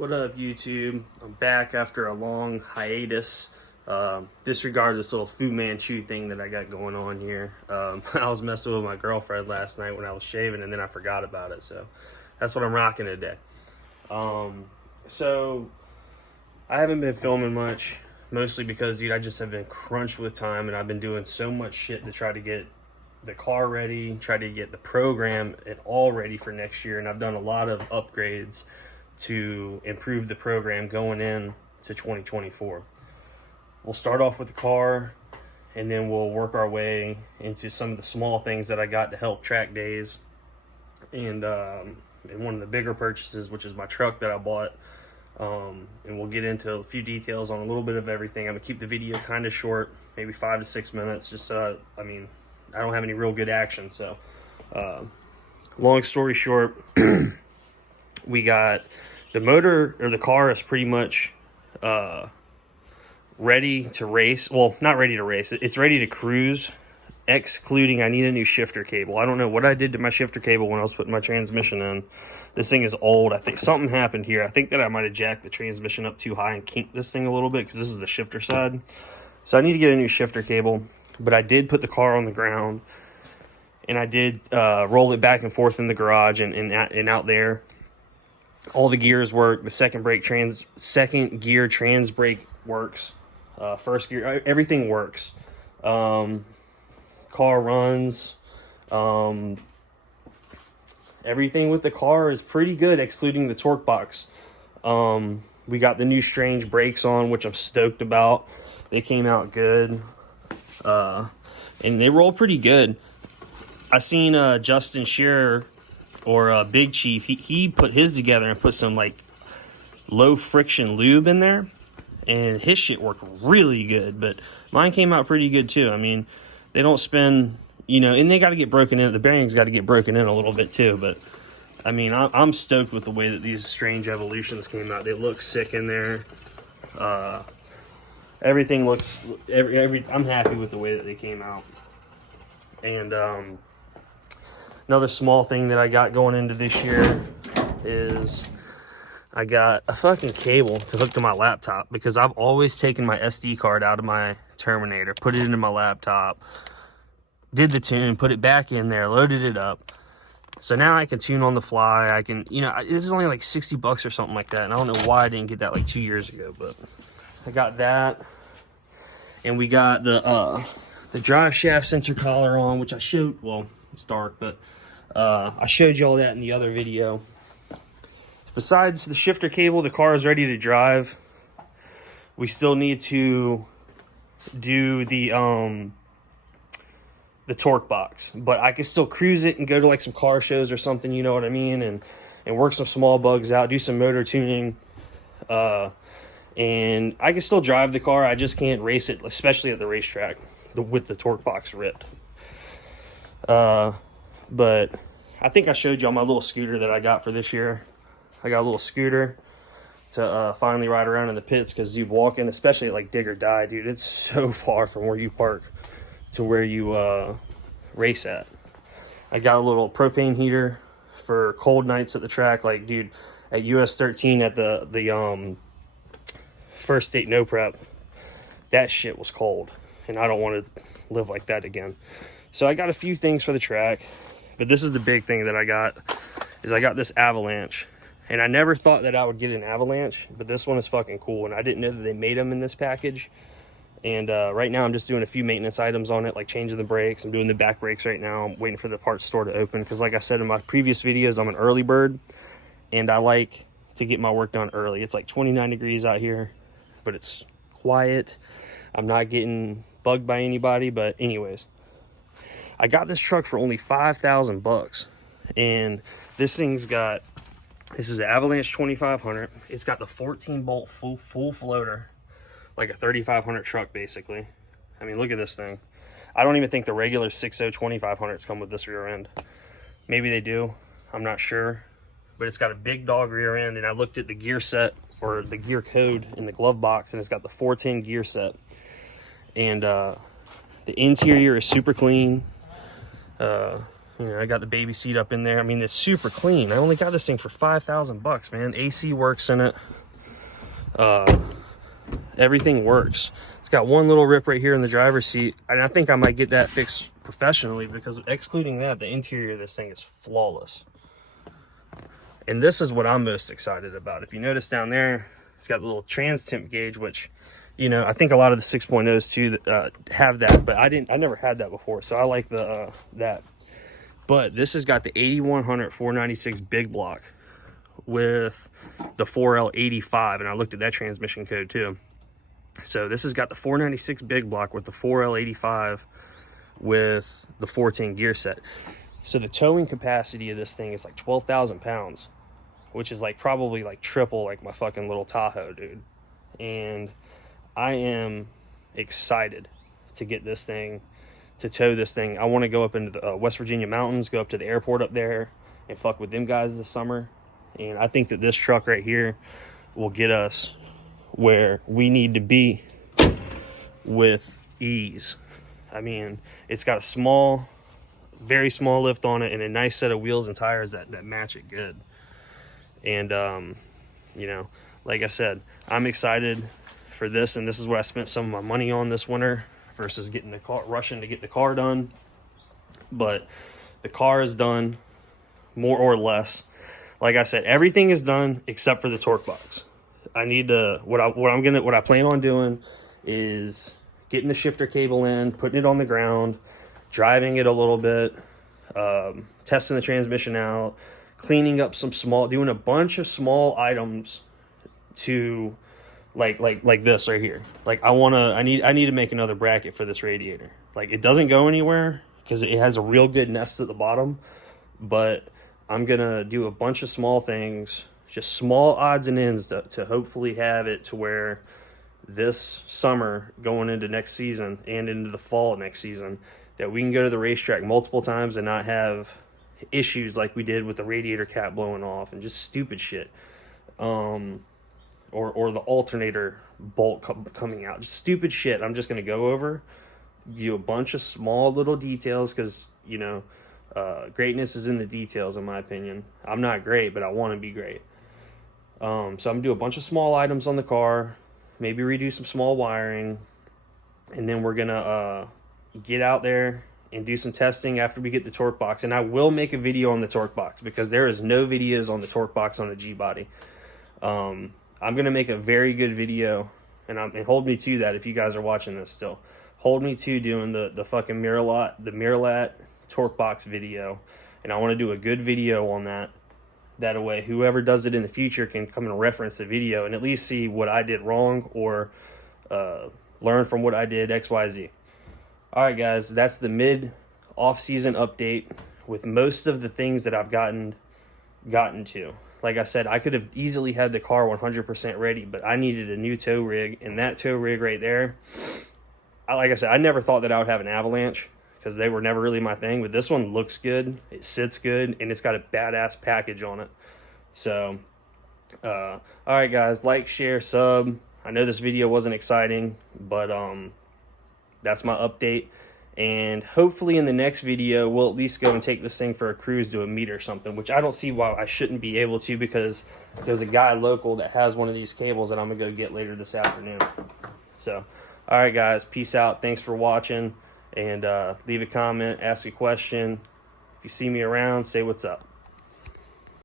What up, YouTube? I'm back after a long hiatus. Disregard this little Fu Manchu thing that I got going on here. I was messing with my girlfriend last night when I was shaving, and then I forgot about it. So that's what I'm rocking today. So I haven't been filming much, mostly because, dude, I just have been crunched with time, and I've been doing so much shit to try to get the car ready, try to get the program and all ready for next year. And I've done a lot of upgrades to improve the program going in to 2024. We'll start off with the car, and then we'll work our way into some of the small things that I got to help track days, and one of the bigger purchases, which is my truck that I bought. And we'll get into a few details on a little bit of everything. I'm gonna keep the video kind of short, maybe 5 to 6 minutes. Just I don't have any real good action, so long story short, we got the motor, or the car, is pretty much ready to race. Well, not ready to race. It's ready to cruise, excluding I need a new shifter cable. I don't know what I did to my shifter cable when I was putting my transmission in. This thing is old. I think something happened here. I think that I might have jacked the transmission up too high and kinked this thing a little bit, because this is the shifter side. So I need to get a new shifter cable. But I did put the car on the ground, and I did roll it back and forth in the garage and out there. All the gears work. The second gear trans brake works. First gear, everything works. Car runs. Everything with the car is pretty good, excluding the torque box. We got the new strange brakes on, which I'm stoked about. They came out good. And they roll pretty good. I seen Justin Shearer, or Big Chief, he put his together and put some like low friction lube in there, and his shit worked really good. But mine came out pretty good too. I mean, they don't spin, and they got to get broken in. The bearings got to get broken in a little bit too. But I mean, I'm stoked with the way that these strange evolutions came out. They look sick in there. Everything looks, I'm happy with the way that they came out. And another small thing that I got going into this year is I got a fucking cable to hook to my laptop, because I've always taken my SD card out of my Terminator, put it into my laptop, did the tune, put it back in there, loaded it up. So now I can tune on the fly. I can, this is only like $60 or something like that. And I don't know why I didn't get that like 2 years ago, but I got that. And we got the drive shaft sensor collar on, which I showed. Well, it's dark, but I showed you all that in the other video. Besides the shifter cable, the car is ready to drive. We still need to do the torque box, but I can still cruise it and go to like some car shows or something, you know what I mean, and work some small bugs out, do some motor tuning. And I can still drive the car. I just can't race it, especially at the racetrack, with the torque box ripped. But I think I showed y'all my little scooter that I got for this year. I got a little scooter to finally ride around in the pits, because dude, walking, especially at like Dig or Die, dude, it's so far from where you park to where you race at. I got a little propane heater for cold nights at the track. Like, dude, at US 13 at the First State No Prep, that shit was cold, and I don't want to live like that again. So I got a few things for the track, but this is the big thing that I got, is I got this Avalanche. And I never thought that I would get an Avalanche, but this one is fucking cool, and I didn't know that they made them in this package. And right now I'm just doing a few maintenance items on it, like changing the brakes. I'm doing the back brakes right now. I'm waiting for the parts store to open, because like I said in my previous videos, I'm an early bird, and I like to get my work done early. It's like 29 degrees out here, but it's quiet. I'm not getting bugged by anybody. But anyways, I got this truck for only $5,000, and this thing's got, this is an Avalanche 2500. It's got the 14 bolt full floater, like a 3500 truck basically. I mean, look at this thing. I don't even think the regular 6.0 2500s come with this rear end. Maybe they do, I'm not sure. But it's got a big dog rear end, and I looked at the gear set, or the gear code, in the glove box, and it's got the 410 gear set. And the interior is super clean. You know, I got the baby seat up in there. I mean, it's super clean. I only got this thing for $5,000, man. AC works in it. Everything works. It's got one little rip right here in the driver's seat, and I think I might get that fixed professionally, because excluding that, the interior of this thing is flawless. And this is what I'm most excited about. If you notice down there, it's got the little trans temp gauge, which, you know, I think a lot of the 6.0s too have that, but I never had that before, so I like the that. But this has got the 8100 496 big block with the 4L85, and I looked at that transmission code too. So this has got the 496 big block with the 4L85 with the 410 gear set. So the towing capacity of this thing is like 12,000 pounds, which is like probably like triple like my fucking little Tahoe, dude. And I am excited to get this thing, to tow this thing. I want to go up into the West Virginia mountains, go up to the airport up there and fuck with them guys this summer. And I think that this truck right here will get us where we need to be with ease. I mean, it's got a small, very small lift on it and a nice set of wheels and tires that match it good. And you know, like I said, I'm excited for this, and this is what I spent some of my money on this winter versus getting the car, rushing to get the car done. But the car is done, more or less. Like I said, everything is done except for the torque box. I need to, what I plan on doing is getting the shifter cable in, putting it on the ground, driving it a little bit, testing the transmission out, cleaning up some small, doing a bunch of small items to like this right here. Like I need to make another bracket for this radiator. Like, it doesn't go anywhere because it has a real good nest at the bottom, but I'm gonna do a bunch of small things, just small odds and ends to hopefully have it to where this summer going into next season and into the fall next season, that we can go to the racetrack multiple times and not have issues like we did with the radiator cap blowing off and just stupid shit. Or the alternator bolt coming out. Just stupid shit. I'm just going to go over you a bunch of small little details because, you know, greatness is in the details, in my opinion. I'm not great, but I want to be great. So I'm going to do a bunch of small items on the car, maybe redo some small wiring, and then we're going to get out there and do some testing after we get the torque box. And I will make a video on the torque box because there is no videos on the torque box on a G-body. I'm going to make a very good video, and hold me to that if you guys are watching this still. Hold me to doing the fucking Mirrorlat torque box video, and I want to do a good video on that. That way, whoever does it in the future can come and reference the video and at least see what I did wrong or learn from what I did, XYZ. All right, guys, that's the mid-off-season update with most of the things that I've gotten to. Like I said, I could have easily had the car 100% ready, but I needed a new tow rig, and that tow rig right there, like I said, I never thought that I would have an Avalanche because they were never really my thing, but this one looks good, it sits good, and it's got a badass package on it. So, all right, guys, like, share, sub. I know this video wasn't exciting, but that's my update. And hopefully in the next video, we'll at least go and take this thing for a cruise to a meet or something, which I don't see why I shouldn't be able to, because there's a guy local that has one of these cables that I'm going to go get later this afternoon. So, all right, guys, peace out. Thanks for watching, and leave a comment, ask a question. If you see me around, say what's up.